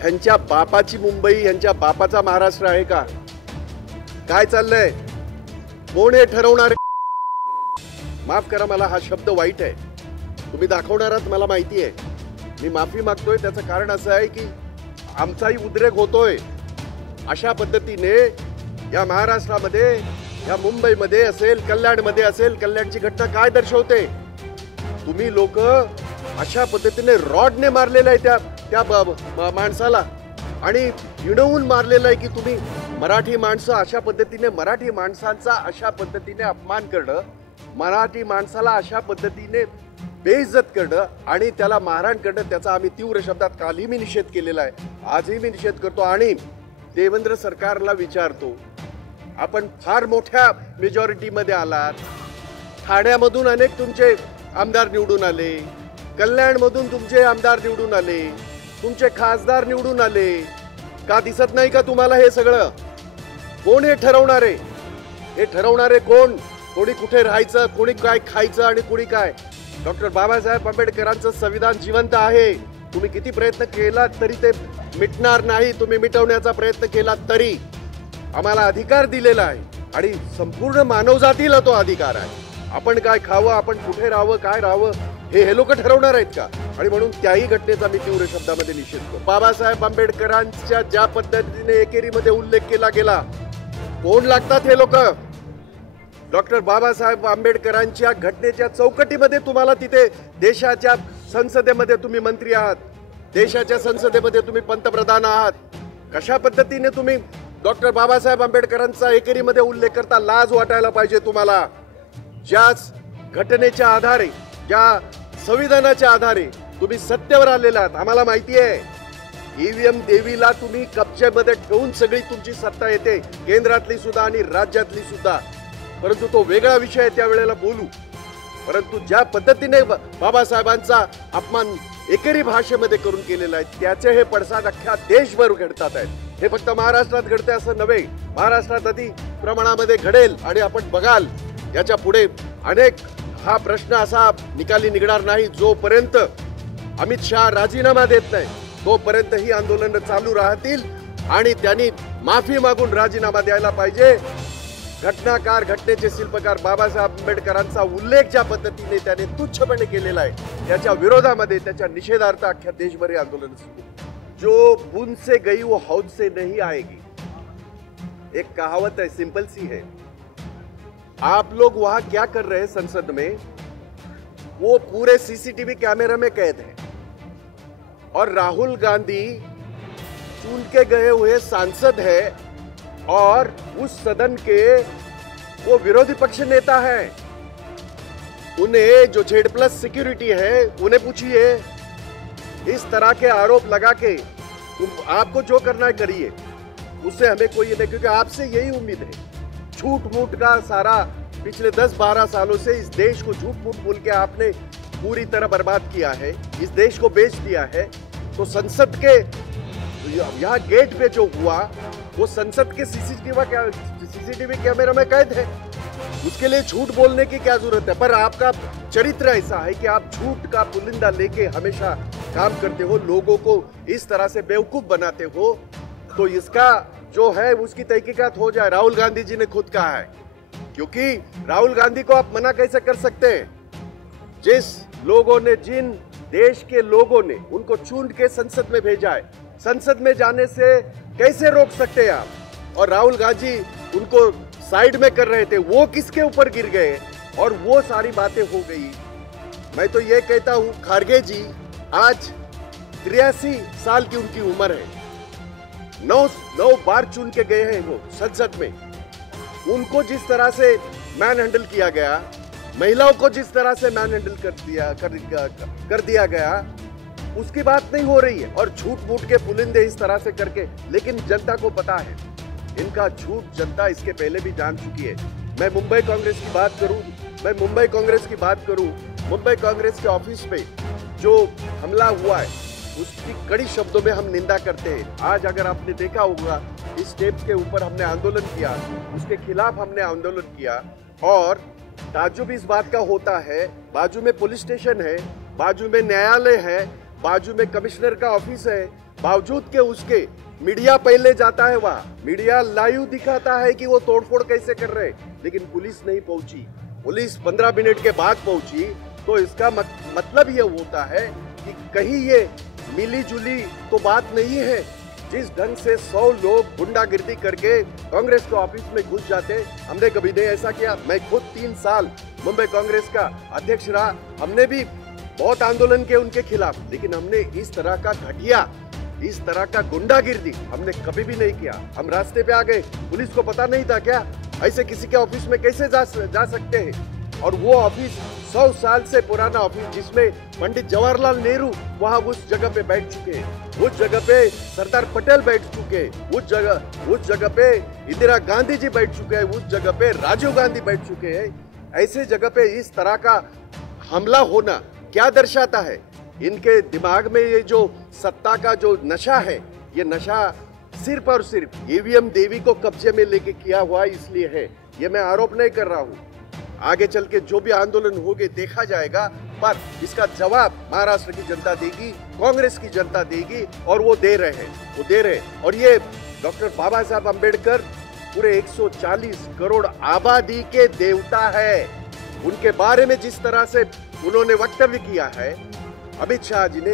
ह्यांच्या बापाची मुंबई, ह्यांच्या बापाचा महाराष्ट्र आहे का? काय चाललंय? कोण हे ठरवणार? माफ करा, मला हा शब्द वाईट आहे. तुम्ही दाखवणार आहात मला माहिती आहे. मी माफी मागतोय. त्याचं कारण असं आहे की आमचाही उद्रेक होतोय. अशा पद्धतीने या महाराष्ट्रामध्ये, या मुंबईमध्ये असेल, कल्याणमध्ये असेल, कल्याणची घटना काय दर्शवते? तुम्ही लोक अशा पद्धतीने रॉडने मारलेलं आहे त्या माणसाला आणि हिणवून मारलेलं आहे की तुम्ही मराठी माणसं अशा पद्धतीने, मराठी माणसांचा अशा पद्धतीने अपमान करणं, मराठी माणसाला अशा पद्धतीने बेइज्जत करणं आणि त्याला मारहाण करणं, त्याचा आम्ही तीव्र शब्दात कालही मी निषेध केलेला आहे, आजही मी निषेध करतो. आणि देवेंद्र सरकारला विचारतो, आपण फार मोठ्या मेजॉरिटीमध्ये आलात. ठाण्यामधून अनेक तुमचे आमदार निवडून आले, कल्याणमधून तुमचे आमदार निवडून आले, तुमचे खासदार निवडून आले. का दिसत नाही का तुम्हाला हे सगळं? कोण हे ठरवणारे? हे ठरवणारे कोण? कोणी कुठे राहायचं, कोणी काय खायचं आणि कोणी काय? डॉक्टर बाबासाहेब आंबेडकरांचं संविधान जिवंत आहे. तुम्ही किती प्रयत्न केला तरी ते मिटणार नाही. तुम्ही मिटवण्याचा प्रयत्न केला तरी आम्हाला अधिकार दिलेला आहे आणि संपूर्ण मानवजातीला तो अधिकार आहे. आपण काय खावं, आपण कुठे राहावं, काय राहावं हे लोक ठरवणार आहेत का? आणि म्हणून त्याही घटनेचा मी तीव्र शब्दामध्ये निषेध करतो. बाबासाहेब आंबेडकरांच्या ज्या पद्धतीने एकेरीमध्ये उल्लेख केला गेला, कोण लागतात हे लोक? डॉक्टर बाबासाहेब आंबेडकरांच्या घटनेच्या चौकटीमध्ये तुम्हाला तिथे देशाच्या संसदेमध्ये तुम्ही मंत्री आहात, देशाच्या संसदेमध्ये तुम्ही पंतप्रधान आहात. कशा पद्धतीने तुम्ही डॉक्टर बाबासाहेब आंबेडकरांचा एकेरीमध्ये उल्लेख करता? लाज वाटायला पाहिजे तुम्हाला. ज्या घटनेच्या आधारे, ज्या संविधानाच्या आधारे तुम्ही सत्तेवर आलेला आहात, आम्हाला माहिती आहे. ईव्हीएम देवीला तुम्ही कब्जामध्ये ठेवून सगळी तुमची सत्ता येते, केंद्रातली सुद्धा आणि राज्यातली सुद्धा. परंतु तो वेगळा विषय आहे, त्यावेळेला बोलू. परंतु ज्या पद्धतीने बाबासाहेबांचा अपमान एकेरी भाषेमध्ये करून केलेला आहे, त्याचे हे पडसाद अख्ख्या देशभर घडतात आहेत. हे फक्त महाराष्ट्रात घडते असं नव्हे, महाराष्ट्रात अति प्रमाणामध्ये घडेल आणि आपण बघाल याच्या पुढे अनेक हा प्रश्न असा निकाली निघणार नाही. जोपर्यंत अमित शहा राजीनामा देत नाही, तोपर्यंत ही आंदोलन चालू राहतील आणि त्यांनी माफी मागून राजीनामा द्यायला पाहिजे. घटनाकार, घटनेचे शिल्पकार बाबासाहेब आंबेडकरांचा उल्लेख ज्या पद्धतीने त्याने तुच्छपणे केलेला आहे, त्याच्या विरोधामध्ये, त्याच्या निषेधार्थ अख्ख्या देशभर हे आंदोलन सुरू. जो बूंद से गई वो हौद से नहीं आएगी, एक कहावत है, सिंपल सी है. आप लोग वहां क्या कर रहे हैं संसद में? वो पूरे सीसीटीवी कैमरा में कैद है. और राहुल गांधी चुन के गए हुए सांसद है और उस सदन के वो विरोधी पक्ष नेता है. उन्हें जो Z+ सिक्योरिटी है, उन्हें पूछिए. इस तरह के आरोप लगा के आपको जो करना है करिए, उससे हमें कोई नहीं, क्योंकि आपसे यही उम्मीद है. झूठ मूठ का सारा पिछले 10-12 सालों से इस देश को झूठ मूठ बोल के आपने पूरी तरह बर्बाद किया है, इस देश को बेच दिया है. तो संसद के यहाँ गेट पे जो हुआ वो संसद के सीसीटीवी कैमरा में कैद है. उसके लिए झूठ बोलने की क्या जरूरत है? पर आपका चरित्र ऐसा है कि आप झूठ का पुलिंदा लेके हमेशा काम करते हो, लोगों को इस तरह से बेवकूफ बनाते हो. तो इसका जो है उसकी तहकीकात हो जाए. राहुल गांधी जी ने खुद कहा है, क्योंकि राहुल गांधी को आप मना कैसे कर सकते हैं? जिस लोगों ने, जिन देश के लोगों ने उनको चुन के संसद में भेजा है, संसद में जाने से कैसे रोक सकते हैं आप? और राहुल गांधी उनको साइड में कर रहे थे, वो किसके ऊपर गिर गए और वो सारी बातें हो गई. मैं तो ये कहता हूं, खारगे जी आज 83 साल की उनकी उम्र है, 9 बार चुन के गए हैं वो संसद में. उनको जिस तरह से मैन हैंडल किया गया, महिलाओं को जिस तरह से मैन हैंडल कर दिया गया, उसकी बात नहीं हो रही है. और झूठ मूठ के पुलिंदे इस तरह से करके, लेकिन जनता को पता है इनका झूठ, जनता इसके पहले भी जान चुकी है. मैं मुंबई कांग्रेस की बात करूं, मुंबई कांग्रेस के ऑफिस पे जो हमला हुआ है उसकी कड़ी शब्दों में हम निंदा करते हैं. आज अगर आपने देखा होगा, इस स्टेप के ऊपर हमने आंदोलन किया, उसके खिलाफ हमने आंदोलन किया. और ताज्जुब इस बात का होता है, बाजू में पुलिस स्टेशन है, बाजू में न्यायालय है, बाजू में कमिश्नर का ऑफिस है, बावजूद के उसके मीडिया पहले जाता है वहाँ, मीडिया लाइव दिखाता है कि वो तोड़फोड़ कैसे कर रहे हैं, लेकिन पुलिस नहीं पहुंची। पुलिस 15 मिनट के बाद पहुंची, तो इसका मतलब ये होता है कि कहीं ये मिली जुली तो बात नहीं है। जिस ढंग से 100 लोग गुंडागिर्दी करके कांग्रेस के ऑफिस में घुस जाते, हमने कभी नहीं ऐसा किया। मैं खुद 3 साल मुंबई कांग्रेस का अध्यक्ष रहा, हमने भी बहुत आंदोलन किए उनके खिलाफ, लेकिन हमने इस तरह का घटिया, इस तरह का गुंडागिर्दी हमने कभी भी नहीं किया। हम रास्ते पे आ गए, पुलिस को पता नहीं था क्या ऐसे किसी के ऑफिस में कैसे जा सकते हैं? और वो ऑफिस 100 साल से पुराना ऑफिस, जिसमें पंडित जवाहरलाल नेहरू वहां उस जगह पे बैठ चुके हैं, उस जगह पे सरदार पटेल बैठ चुके हैं, उस जगह पे इंदिरा गांधी जी बैठ चुके हैं, उस जगह पे राजीव गांधी बैठ चुके हैं। ऐसे जगह पे इस तरह का हमला होना क्या दर्शाता है? इनके दिमाग में ये जो सत्ता का जो नशा है, ये नशा सिर्फ और सिर्फ ईवीएम देवी को कब्जे में लेके किया हुआ इसलिए है। ये मैं आरोप नहीं कर रहा हूँ, आगे चल के जो भी आंदोलन होगे देखा जाएगा, पर इसका जवाब महाराष्ट्र की जनता देगी, कांग्रेस की जनता देगी, और वो दे रहे हैं, वो दे रहे हैं। और ये डॉक्टर बाबा साहब अम्बेडकर पूरे 140 करोड़ आबादी के देवता है। उनके बारे में जिस तरह से उन्होंने वक्तव्य किया है अमित शाह जी ने,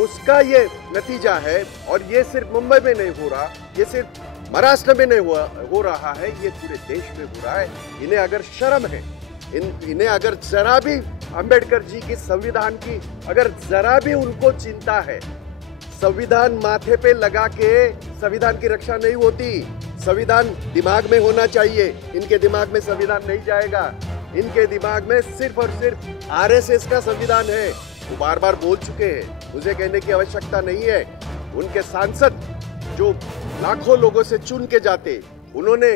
उसका ये नतीजा है। और ये सिर्फ मुंबई में नहीं हो रहा, ये सिर्फ महाराष्ट्र में नहीं हो रहा है, ये पूरे देश में हो रहा है। इन्हें अगर शर्म है, इन्हें अगर जरा भी अंबेडकर जी की संविधान की अगर जरा भी उनको चिंता है, संविधान माथे पे लगा के संविधान की रक्षा नहीं होती। संविधान दिमाग में होना चाहिए, इनके दिमाग में संविधान नहीं जाएगा। इनके दिमाग में सिर्फ और सिर्फ आरएसएस का संविधान है। वो बार बार बोल चुके हैं, मुझे कहने की आवश्यकता नहीं है। उनके सांसद जो लाखों लोगों से चुन के जाते, उन्होंने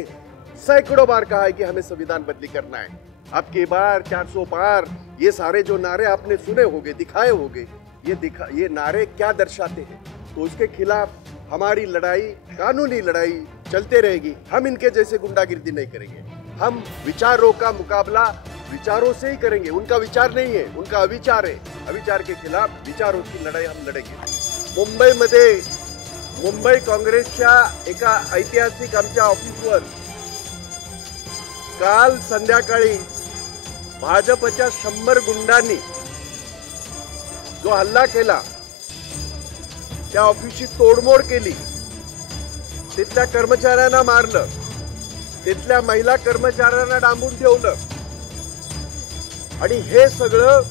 सैकड़ों बार कहा है कि हमें संविधान बदली करना है। अब की बार 400 पार, ये सारे जो नारे आपने सुने होंगे, दिखाए होंगे, ये नारे क्या दर्शाते हैं? तो उसके खिलाफ हमारी लड़ाई, कानूनी लड़ाई चलते रहेगी। हम इनके जैसे गुंडागिर्दी नहीं करेंगे। हम विचारों का मुकाबला विचारों से ही करेंगे। उनका विचार नहीं है, उनका अविचार है। अविचार के खिलाफ विचारों की लढाई हम लढेंगे। मुंबई काँग्रेसच्या एका ऐतिहासिक आमच्या ऑफिसवर काल संध्याकाळी भाजपच्या 100 गुंडांनी जो हल्ला केला, त्या ऑफिसची तोडमोड केली, तिथल्या कर्मचाऱ्यांना मारलं, तिथल्या महिला कर्मचाऱ्यांना डांबून ठेवलं, आणि हे सगळं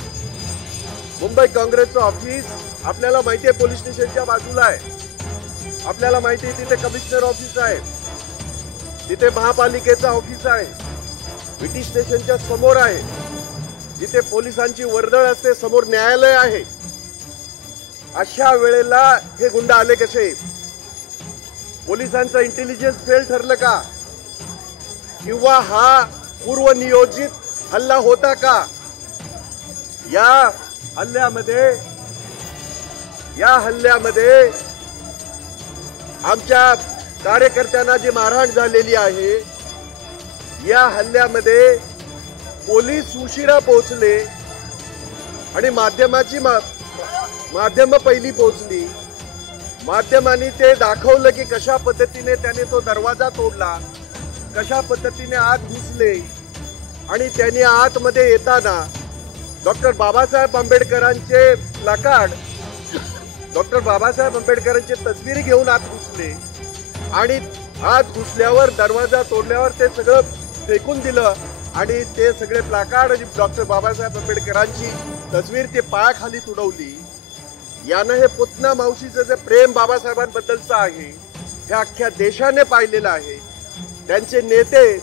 मुंबई काँग्रेसचं ऑफिस आपल्याला माहिती आहे पोलीस स्टेशनच्या बाजूला आहे। आपल्याला माहिती आहे तिथे कमिशनर ऑफिस आहे, तिथे महापालिकेचं ऑफिस आहे, विटी स्टेशनच्या समोर आहे, जिथे पोलिसांची वर्दळ असते, समोर न्यायालय आहे। अशा वेळेला हे गुंड आले कसे? पोलिसांचं इंटेलिजन्स फेल ठरलं का? किंवा हा पूर्वनियोजित हल्ला होता का? या हल्ल्यामध्ये आमच्या कार्यकर्त्यांना जी मारहाण झालेली आहे, या हल्ल्यामध्ये पोलीस उशिरा पोहोचले आणि माध्यम पहिली पोहोचली। माध्यमांनी ते दाखवलं की कशा पद्धतीने त्याने तो दरवाजा तोडला, कशा पद्धतीने आत घुसले, आणि त्यांनी आतमध्ये येताना डॉक्टर बाबासाहेब आंबेडकरांचे प्लॅकार्ड, डॉक्टर बाबासाहेब आंबेडकरांची तस्वीर घेऊन आत घुसले, आणि आत घुसल्यावर दरवाजा तोडल्यावर ते सगळं फेकून दिलं, आणि ते सगळे प्लॅकार्ड आणि डॉक्टर बाबासाहेब आंबेडकरांची तस्वीर ते पायाखाली तुडवली। यानं हे पुतना मावशीचं जे प्रेम बाबासाहेबांबद्दलचं आहे, हे अख्ख्या देशाने पाहिलेलं आहे। त्यांचे नेते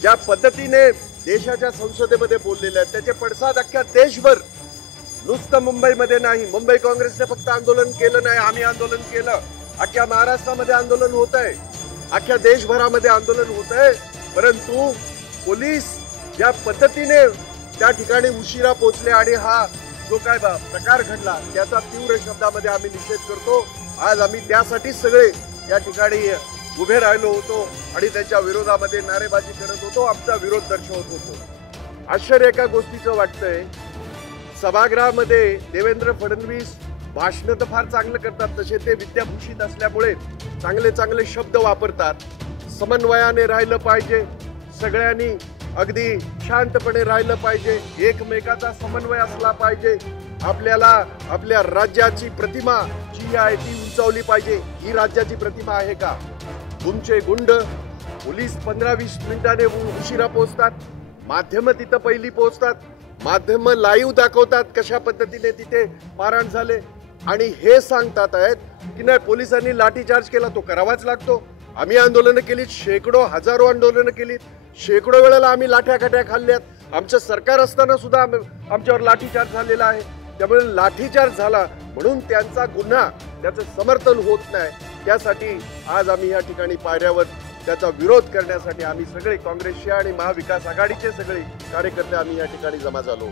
ज्या पद्धतीने देशाच्या संसदेमध्ये बोललेले आहेत, त्याचे पडसाद अख्ख्या देशभर, नुसतं मुंबईमध्ये नाही, मुंबई काँग्रेसने फक्त आंदोलन केलं नाही, आम्ही आंदोलन केलं, अख्ख्या महाराष्ट्रामध्ये आंदोलन होत आहे, अख्ख्या देशभरामध्ये आंदोलन होत आहे। परंतु पोलीस ज्या पद्धतीने त्या ठिकाणी उशिरा पोहोचले आणि हा जो काय प्रकार घडला, त्याचा तीव्र शब्दामध्ये आम्ही निषेध करतो। आज आम्ही त्यासाठी सगळे या ठिकाणी उभे राहिलो होतो आणि त्यांच्या विरोधामध्ये नारेबाजी करत होतो, आमचा विरोध दर्शवत होतो। आश्चर्य एका गोष्टीचं वाटतंय, सभागृहामध्ये देवेंद्र फडणवीस भाषण तर फार चांगलं करतात, तसे ते विद्याभूषित असल्यामुळे चांगले चांगले शब्द वापरतात. समन्वयाने राहिलं पाहिजे, सगळ्यांनी अगदी शांतपणे राहिलं पाहिजे, एकमेकाचा समन्वय असला पाहिजे. आपल्याला आपल्या राज्याची प्रतिमा जी आहे ती उंचावली पाहिजे. ही राज्याची प्रतिमा आहे का? तुमचे गुंड पोलीस 15-20 मिनिटांनी उशिरा पोहोचतात, माध्यम तिथं पहिली पोहोचतात, माध्यम लाईव्ह दाखवतात कशा पद्धतीने तिथे मारहाण झाले आणि हे सांगतात आहेत की नाही पोलिसांनी लाठीचार्ज केला, तो करावाच लागतो. आम्ही आंदोलनं केलीत, शेकडो हजारो आंदोलनं केलीत, शेकडो वेळेला आम्ही लाठ्याकाठ्या खाल्ल्यात. आमचं सरकार असताना सुद्धा आमच्यावर लाठीचार्ज झालेला आहे. त्यामुळे लाठीचार्ज झाला म्हणून त्यांचा गुन्हा, त्याचं समर्थन होत नाही. त्यासाठी आज आम्ही या ठिकाणी पायऱ्यावर त्याचा विरोध करण्यासाठी आम्ही सगळे काँग्रेसचे आणि महाविकास आघाडीचे सगळे कार्यकर्ते आम्ही या ठिकाणी जमा झालो.